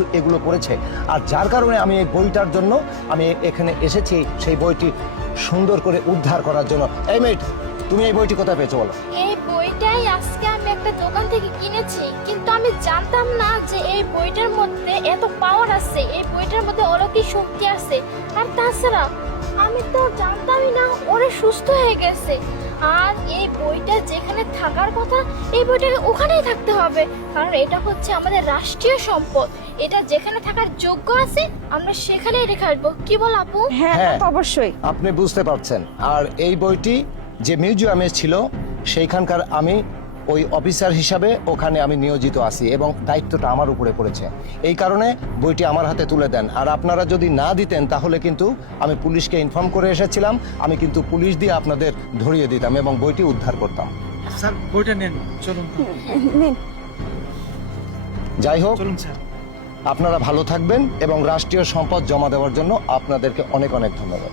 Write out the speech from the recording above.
কিন্তু এগুলো পড়েছে। আর যার কারণে আমি এই বইটার জন্য আমি এখানে এসেছি সেই বইটি সুন্দর করে উদ্ধার করার জন্য। এই মেট, তুমি এই বইটি কোথায় পেয়েছো বলো? এই বইটাই আজকে আমি একটা দোকান থেকে কিনেছি, কিন্তু আমি জানতাম না যে এই বইটার মধ্যে এত পাওয়ার আছে, এই বইটার মধ্যে অলৌকিক শক্তি আছে। আর তাছাড়া আমি তো জানতামই না ওরে সুস্থ হয়ে গেছে। আর এই বইটা যেখানে থাকার কথা, এই বইটাকে ওখানেই থাকতে হবে, কারণ এটা হচ্ছে আমাদের রাষ্ট্রীয় সম্পদ। এটা যেখানে থাকার যোগ্য আছে আমরা সেখানেই রেখে আসবো। কি বল আপু? হ্যাঁ তা হ্যাঁ। তো অবশ্যই। আপনি বুঝতে পারছেন। আর এই বইটি যে মিউজিয়ামে ছিল সেইখানকার আমি ওই অফিসার হিসাবে ওখানে আমি নিয়োজিত আছি এবং দায়িত্বটা আমার উপরে পড়েছে। এই কারণে বইটি আমার হাতে তুলে দেন। আর আপনারা যদি না দিতেন তাহলে কিন্তু আমি পুলিশকে ইনফর্ম করে এসেছিলাম, আমি কিন্তু পুলিশ দিয়ে আপনাদের ধরিয়ে দিতাম এবং বইটি উদ্ধার করতাম। স্যার বইটা নেন, চলুন নিন। যাই হোক, চলুন স্যার। আপনারা ভালো থাকবেন এবং রাষ্ট্রীয় সম্পদ জমা দেওয়ার জন্য আপনাদেরকে অনেক অনেক ধন্যবাদ।